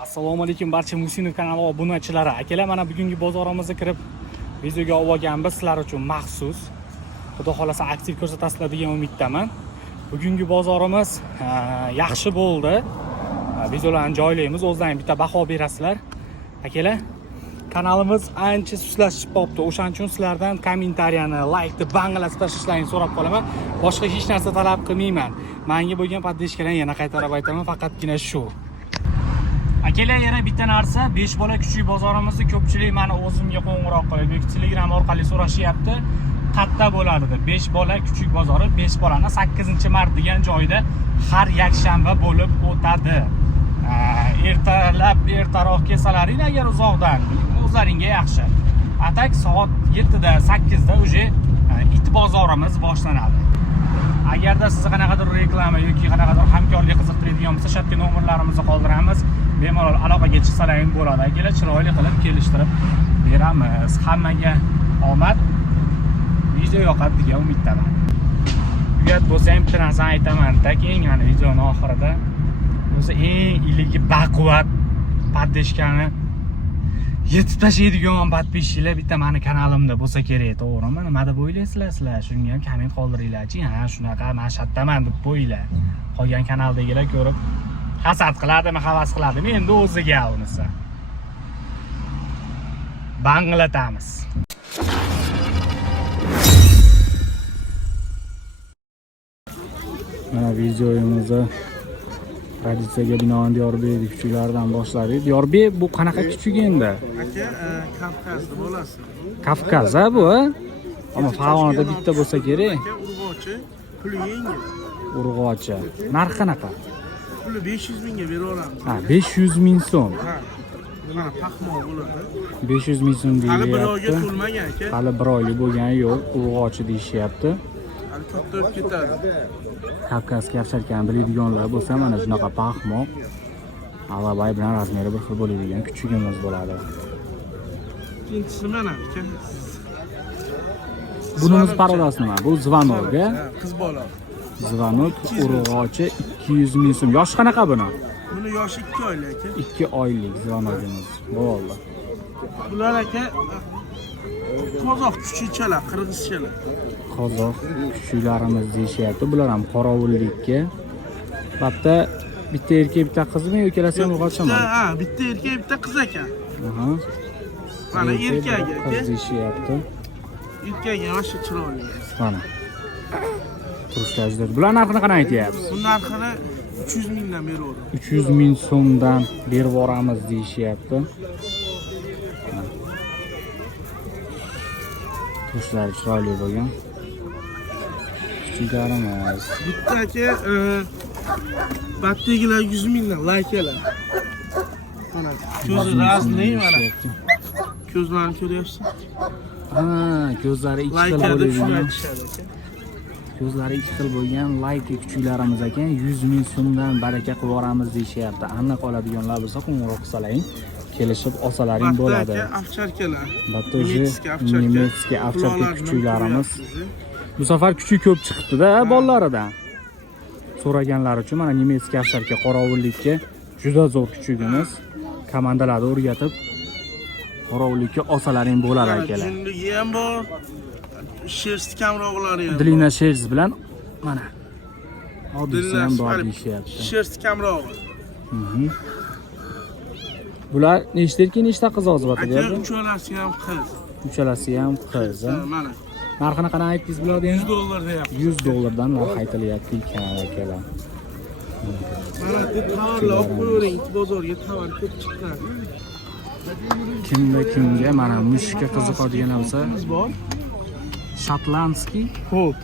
Assalomu alaykum barcha Musinov kanali obunachilari. Akalar, mana bugungi bozorimizga kirib videoga olganmiz sizlar uchun maxsus. Xudo xolasa aktiv ko'rsatasizlar degan umiddaman. Bugungi bozorimiz yaxshi bo'ldi. Videolarni joylaymiz, o'zlaring bitta baho berasizlar. Akalar, kanalimiz ancha suslashib qolibdi. O'shaning uchun sizlardan kommentariyani, laykni, banglasini tashishlarini so'rab qolaman. Boshqa hech narsa talab qilmayman. Menga bo'lgan podpishkalarni yana qaytarib aytaman, faqatgina shu. Akalar, yana bitta narsa, 5 bola kuchli bozorimizni ko'pchilik meni o'zimga qo'ng'iroq qilib, Telegram orqali so'rashyapti. Qayerda bo'ladi deb. 5 bola kuchli bozori 5 bolani 8-mart degan joyda har yakshanba bo'lib o'tadi. Ertaroq kelsalaring agar uzoqdan, o'zlaringga yaxshi. Atak soat 7da, 8da uje it bozorimiz boshlanadi. Agarda siz qanaqadir reklama yoki qanaqadir hamkorlik qiziqtiradigan bo'lsa, shatga nomerlarimizni qoldiramiz. Bemalol aloqaga chiqsalaring bo'ladi. Akalar, chiroyli qilib kelishtirib beramiz. Hammaga omad. Video yoqadi degan umiddaman. Uyat bo'lsa ham bitta narsani aytaman-da, keyin yana videoning oxirida o'zi eng iligi baquvvat podpishkani yetib tashlaydigan podpishchilar bitta meni kanalimda bo'lsa kerak, to'g'rimi? Nima deb o'ylaysizlar sizlar? Shunga ham komment qoldiringlar-chi. Ha, shunaqa mashhaddaman deb qo'yinglar. Qolgan kanaldagilar ko'rib hasad qiladimi, havas qiladimi? Endi o'ziga unisi. Banglatamiz. Mana videomizni traditsiyaga binoan Diyorbek kuchuklardan boshladik. Diyorbek bu qanaqa kuchuk endi? Aka, Kavkazda bo'lasi. Kavkaz bu? Ammo Farg'onada bitta bo'lsa kerak. Aka, urg'ochi, puli yengil. Urg'ochi. Narxi qanaqa? Puli 500 mingga beraveramiz. Ha, 500 ming so'm. Ha. Mana paxmoq bo'ladi. 500 ming so'm Hali bir oyga deyilyapti. to'lmagan aka. Hali bir oylik bo'lgani yo'q, urg'ochi deyishyapti. Hali katta bo'lib ketadi. Kavkaz kavsharkani biladiganlar bo'lsa, mana shunaqa paxmoq Alabay bilan razmeri bir xil bo'ladigan kuchugimiz bo'ladi. Ikkinchisi mana aka. Bunimiz parodasi nima? Bu Zvanokga. Qiz bola. Zvanok urg'ochi 200 ming so'm. Yoshi qanaqa buni? Buni yoshi 2 oylik aka. 2 oylik Zvanogimiz. Bo'ldi. Bular aka qozoq kuchukchalar, qirg'izchalar. Qozoq kuchuklarimiz deyishyapti. Bular ham qorovullikka. Bitta erkak, bitta qizmi yoki ikkalasi ham urg'ochimi? Ha, bitta erkak, bitta qiz ekan. Aha. Mana erkagi aka. Qiz deyishyapti. Erkagi yoshi chiroyli. Mana. Turishlar. Bular narxini qanday aytyapsiz? Bu narxini 300 mingdan beraverdim. 300 ming so'mdan berib boramiz deyishyapti. Turishlar chiroyli bo'lgan. Kuchuklarimiz. Bitta aka battegilar 100 mingdan laykalar. Mana ko'zi razli mana. Ko'zlarini ko'ryapsiz? Ha, ko'zlari ikki xil Layka deb shuni bo'lgan. aytishadi aka. Ko'zlari ikki xil bo'lgan layka kuchuklarimiz ekan, 100 ming so'mdan baraka qilib yuboramiz deyishyapti. Aniq oladiganlar bo'lsa qo'ng'iroq qilsalaring, kelishib olsalaring bo'ladi. Aka ovcharkalar. Batda nemetskiy ovcharka kuchuklarimiz. Bu safar kuchuk ko'p chiqibdi-da bolalaridan. So'raganlar uchun mana nemetskiy ovcharka qorovullikka juda zo'r kuchugimiz. Komandalarni o'rgatib qorovullikka olsalaring bo'ladi akalar. Junligi ham bor. Sherst kamroqlari ham. Dilina sherst bilan mana odisi ham bor deyishyapti. Sherst kamrog'i. Bular nechta qiz ozibadi Aka, derdi? uchalasi ham qiz. Uchalasi ham qiz. Mana Narxini qanday aytdingiz bularga endi? $100 deyapti. 100 dollardan narx aytilyapti ekan akalar. Mana bu tovarlar olib qo'yavering, bozorga tovar ko'p chiqqan. Kimga mana mushukka qiziqadigan bo'lsa, Bor. Shotlandskiy Ho'p.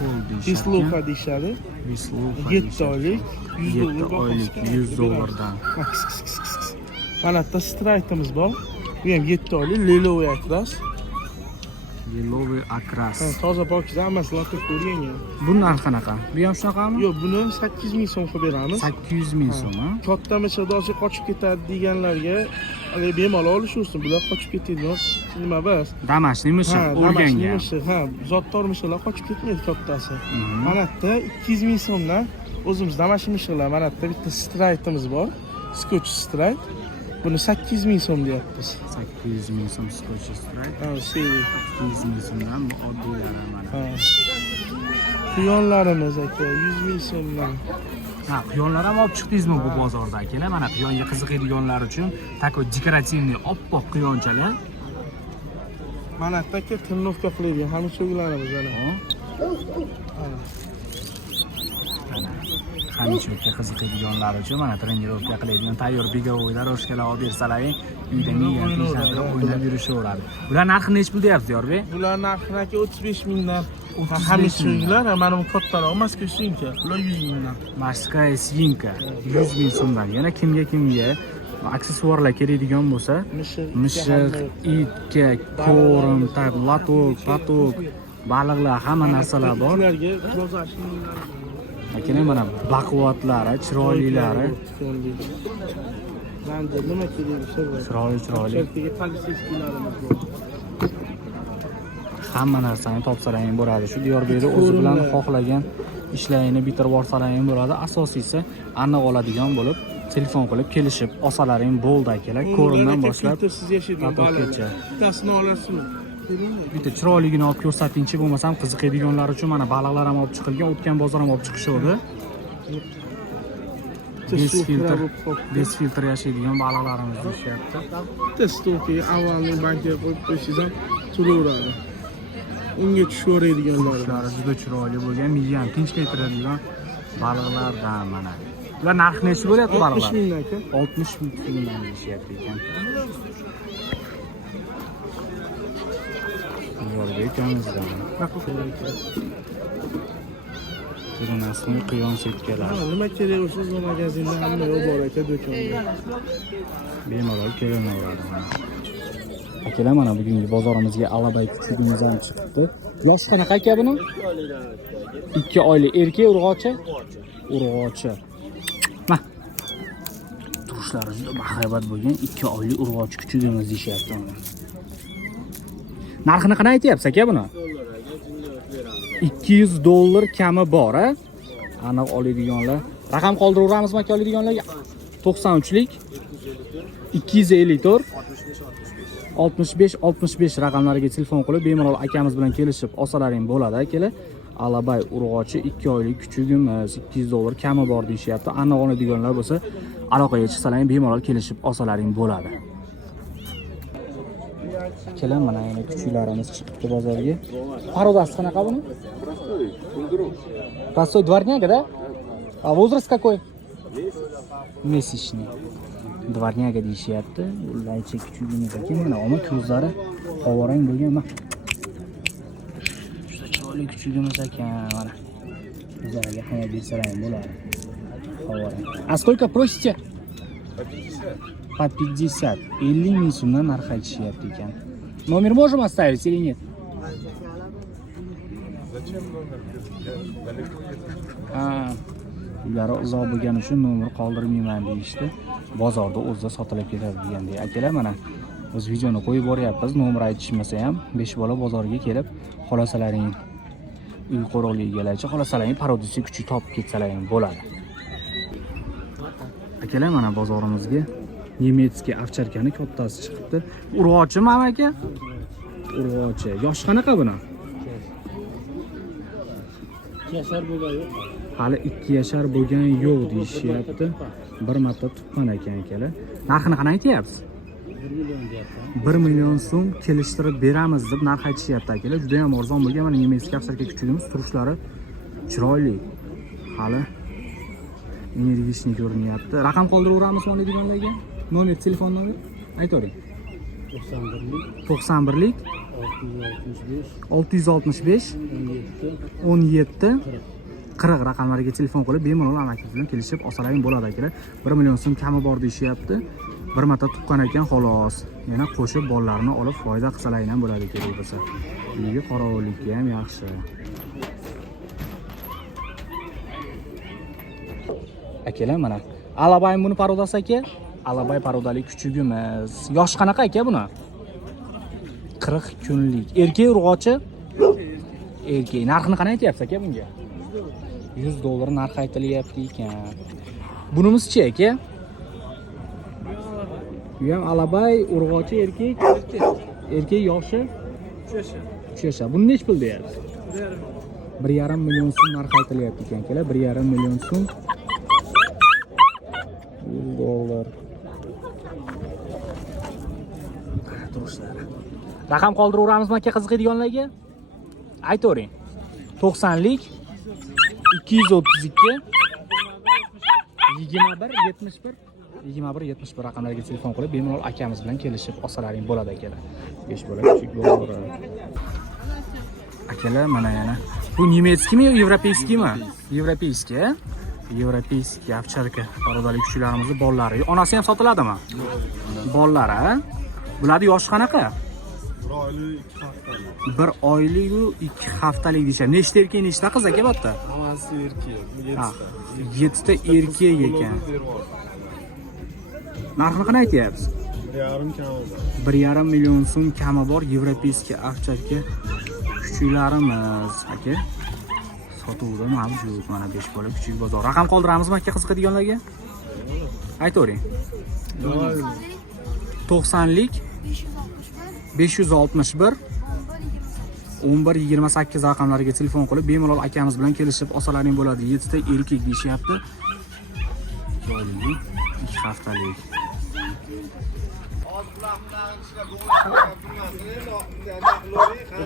deyishadi. Disluxa deyishadi. 7 oylik 7 oylik 100 dollardan. Mana bitta straightimiz bor. Bu ham 7 oylik Leloy akras. Yeloviy akras. Toza pokiza hammasi lotib ko'rgan. Bu narx qanaqa? Bu ham shunaqami? Yo'q, buni 8 ming so'm qilib beramiz. 800 ming so'm, ha? Katta miqdorda qochib ketadi deganlarga bemalol olishsin. Bular qochib ketadigan nima bas. Damashli mushuk o'rgangan. Ha, zotdor mushuklar qochib ketmaydi kattasi. Mana bitta 200 ming so'mdan o'zimiz damashli mushuklar, mana bitta straightimiz bor. Scotch Straight. Buni 8000 so'm deyapmiz. 800.000 so'm Scotch Straight. Ha, seri. 200.000 so'mdan oddiylari mana. Ha. Quyonlarimiz aka 100,000 so'mdan. Ha, quyonlar ham olib chiqdingizmi bu bozorda akalar? Mana quyonga qiziqadiganlar uchun такой dekorativniy oppoq quyonchalar. Mana aka tirnovka qiladigan hamishogilarimiz mana. Hamishoga qiziqadiganlar uchun mana trenirovka qiladigan tayyor begovoy doroshkalar olib bersalaring, uyda niyat o'ynab yurishaveradi. Bular narxi nechi pul deyapsiz, Yorbek? Bular narxi aka 35 mingdan. Hamishogilar mana bu kattaroq Moskva suyinka. Bular 100 mingdan. Moskva suyinka 100.000 so'mdan. Yana kimga aksessuarlar kerakdigan bo'lsa, mishiq, itka, ko'rim, latok, baliqlar, hamma narsalar bor. Ularga bozorni Akalar mana baquvvatlari, chiroylilari. Banda nima kerak Chiroyli. Ertaga politsiyskilarimiz bor. Hamma narsani topsalaring bo'ladi. Shu Diyorbekda o'zi bilan xohlagan ishlarini bitirib olsalaring bo'ladi. Asosiysi aniq oladigan bo'lib, telefon qilib kelishib olsalaring bo'ldi akalar. Ko'rimdan boshlab siz yashaydigan tatobgacha. Bittasini olasizmi? Bitta chiroyligini olib ko'rsatingchi, bo'lmasam qiziqadiganlar uchun mana baliqlar ham olib chiqilgan, o'tgan bozor ham olib chiqishdi. Bez filtr yashaydigan baliqlarimiz deyapti. Testoki avvalning bankaga qo'yib qo'ysangiz ham turaveradi. Unga tushaveradiganlar. Shular juda chiroyli bo'lgan, miyani tinchlaytiradigan baliqlardan mana. Ular narxi nechi bo'lyapti baliqlar? 60 mingdan aka. 60 mingdan deyishyapti ekan. Yo'lga ekamizdan. Ko'rinasini quyon setkalar. Nima kerak bo'lsa bu magazinda hamma yo'q bor aka do'konda. Bemalol kelaveradi mana. Akalar mana bugungi bozorimizga alabay kuchugimiz ham chiqibdi. Yoshi qanaqa aka buni? 2 oylik erkak urg'ochi? Urg'ochi. Mana. Turishlari juda bahaybat bo'lgan 2 oylik urg'ochi kuchugimiz deyishyapti. Narxini qanday aytyapsiz aka buni? $200 kami bor, a? Aniq oladiganlar. Raqam qoldiraveramizmi aka oladiganlarga? 93lik 254 65 raqamlariga telefon qilib bemalol akamiz bilan kelishib olsalaring bo'ladi akalar. Alabay urg'ochi 2 oylik kuchugimiz $200 kami bor deyishyapti. Aniq oladiganlar bo'lsa aloqaga chiqsalaring bemalol kelishib olsalaring bo'ladi. Akalar mana yana kuchuklarimiz chiqibdi bozorga. Parodasi qanaqa buni? Простой дворняга, да? А возраст какой? Месячный. Dvorняga deyishyapti. Laycha kuchugimiz ekan. Mana oma ko'zlari ovorang bo'lgan. Mana. Juda chiroyli kuchugimiz ekan. Mana. Ko'zlariga hamma bersalang bo'ladi. Ovorang. А сколько просите? По 50. 50 ming so'mdan narx aytishyapti ekan. Номер можем оставить или нет? Зачем номер? Uylari uzoq bo'lgani uchun nomer qoldirmayman deyishdi. Bozorda o'zida sotilib ketadi degandek. Akalar mana o'z videoni qo'yib boryapmiz. Nomer aytishmasa ham 5 bola bozorga kelib, xolasalaring uy qo'roqli egalarcha, xolasalaring parodisi kuchuk topib ketsalaring bo'ladi. Akalar mana bozorimizga nemetskiy ovcharkani kattasi chiqibdi. Urg'ochimi aka? Urg'ochi. Yosh qanaqa buni? 2 yashar bo'lgan yo'q. Hali 2 yashar bo'lgan yo'q deyishyapti. Bir marta tuqqan ekan akalar. Narxini qanday aytyapsiz? 1 million deyapti. 1 million so'm kelishtirib beramiz deb narx aytishyapti akalar. Juda ham arzon bo'lgan. Mana nemetskiy ovcharka kuchugimiz turishlari chiroyli. Hali energichni ko'rinyapti. Raqam qoldiraveramizmi oladiganlarga? Nomer, telefon nomer aytavering. 91lik 665 17 40 raqamlariga telefon qilib bemalol amakimiz bilan kelishib olsalaring bo'ladi akalar. 1 million so'm kami bor deyishyapti. Bir marta tuqqan ekan xolos. Yana qo'shib bolalarini olib foyda qilsalaring ham bo'ladi kerak bo'lsa. Uyga qorovullikka ham yaxshi. Akalar mana Alabay buni parodasi aka. Alabay parodali kuchugimiz. Yosh qanaqa aka buni? 40 kunlik. Erkak urg'ochi? Erkak. Narxini qanday aytyapsiz aka bunga? $100 narx aytilyapti ekan. Bunimiz-chi aka? Bu ham alabay, urg'ochi erkak. Erkak yoshi 3 yoshar. Buni nech pul deyapsiz? 1,5 million so'm narx aytilyapti ekan, akalar. 1,5 million so'm. $100. Turushlari. Raqam qoldiraveramizmi aka qiziqadiganlarga? Aytavering. 90lik 232 21 raqamlarga telefon qilib bemalol akamiz bilan kelishib olsalaring bo'ladi akalar. 5 bola kichik bo'lar. Akalar mana yana. Bu nemetskimi yo yevropeyskimi? Yevropeyskiy. Yevropeyskiy ovcharka parodali kuchlarimizni bollari. Onasi ham sotiladimi? Bollari. Bularning yoshi qanaqa? 1 oylik u 2 haftalik deyshadi. Nechta erkak, nechta qiz aka bu yerda? Hammasi erkak. 7 ta erkak ekan. Narxini qanday aytyapsiz? 1,5 million so'm kami bor yevropeyskiy ovcharka kuchuklarimiz aka. Sotuvda mavjud. Mana 5 bola kichik bozor. Raqam qoldiramizmi aka qiziqadiganlarga? Aytavering. 90lik 561 1128 raqamlariga telefon qilib bemalol akamiz bilan kelishib olsalaring bo'ladi. 7 ta erkak deyishyapti. 2 haftalik.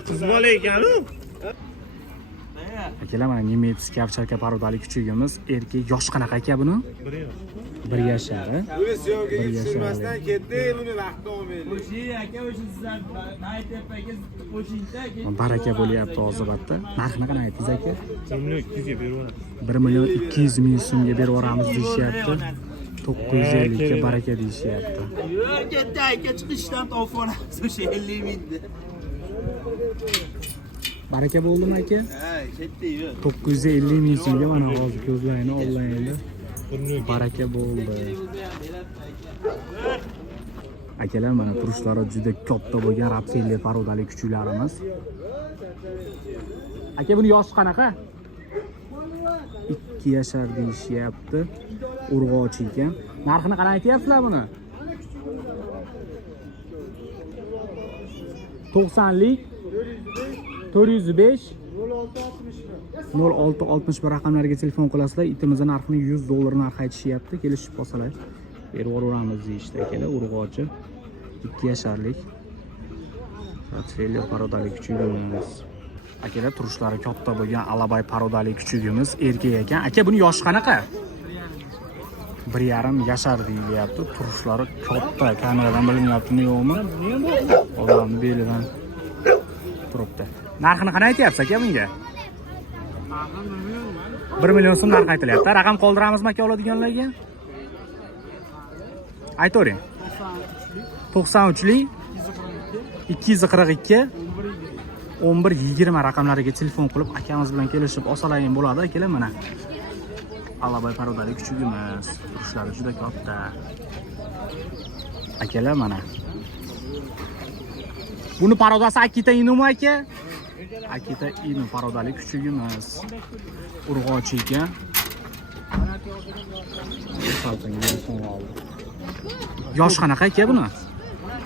Qiz bola ekan-ku. Akalar mana nemetskiy ovcharka parodali kuchugimiz. Erkak yosh qanaqa aka buni? 1 yashar. Buni sevgiga tushirmasdan ketdi, buni vaqtda olmaydi. Baraka bo'lyapti ozibatda. Narxini qanday aytdingiz aka? 1 million 200 ga berib yuboramiz. 1 million 200 ming so'mga berib yuboramiz deyishyapti. 950 ga baraka deyishyapti. Katta aka chiqishdan topib olamiz o'sha 50 mingni. Baraka bo'ldimi aka? Ha, katta-yu. 950 ming so'mga mana hozir ko'zlayni onlaynda. Baraka bo'ldi. Akalar mana turushlari juda katta bo'lgan Rapselle parodali kuchuklarimiz. Aka buni yoshi qanaqa? 2 yashar deyishyapti. Urg'ochi ekan. Narxini qanday aytyapsizlar buni? 90lik 405 0661 raqamlariga telefon qilasizlar. Itimizning narxini $100 narx aytishyapti. Kelishib olsalar berib yuboramiz deyishdi akalar. Urg'ochi 2 yasharlik Rapselle parodali kuchugimiz. Akalar turushlari katta bo'lgan alabay parodali kuchugimiz erkak ekan. Aka buni yoshi qanaqa? 1,5 yashar deyilyapti. Turushlari katta. Kameradan bilinyaptimi yo'qmi? Odamning belidan turibdi. Narxini qanday aytyapsiz aka bunga? 1 million so'm narx aytilyapti. Raqam qoldiramizmi aka oladiganlarga? Aytavering. 93lik 242 1120 raqamlariga telefon qilib akamiz bilan kelishib olsalaring bo'ladi akalar. Mana alabay parodali kuchugimiz. Turushlari juda katta. Akalar mana. Buni parodasi Akita Inumi aka? Akita Inu parodali kuchugimiz. Urg'ochi ekan. Yosh qanaqa aka buni?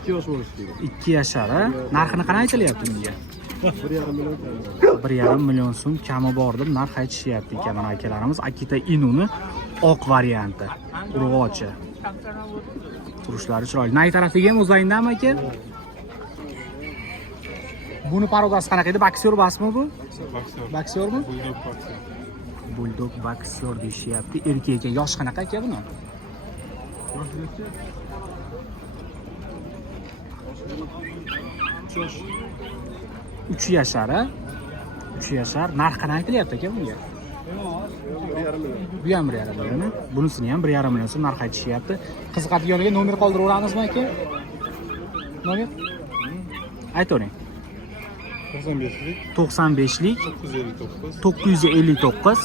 2 yosh bo'lishi kerak. 2 yashar. Narxini qanday aytilyapti bunga? 1,5 million so'm kami bor deb narx aytishyapti ekan mana akalarimiz. Akita Inuni oq varianti. Urg'ochi. Turushlari chiroyli. Nay tarafiga ham o'zlaringdanmi aka? Buni parodasi qanaqa edi? Boksyor basmi bu? Boksyormi? Bulldog boksyor deyishyapti. Erkak ekan. Yosh qanaqa aka buni? 3 yashar. 3 yashar. Narx qanday aytilyapti aka bunga? Bu ham 1,5 million. Bunisini ham 1,5 million so'm narx aytishyapti. Qiziqadiganiga nomer qoldiraveramizmi aka? Nomer? Aytavering. 95lik 959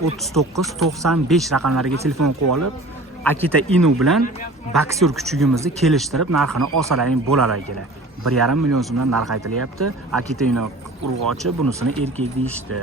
3995 raqamlariga telefon qilib olib Akita Inu bilan boksyor kuchugimizni kelishtirib narxini olsalaring bo'lar akalar. 1,5 million so'mdan narx aytilyapti. Akita Inu urg'ochi, bunisini erkak deyishdi.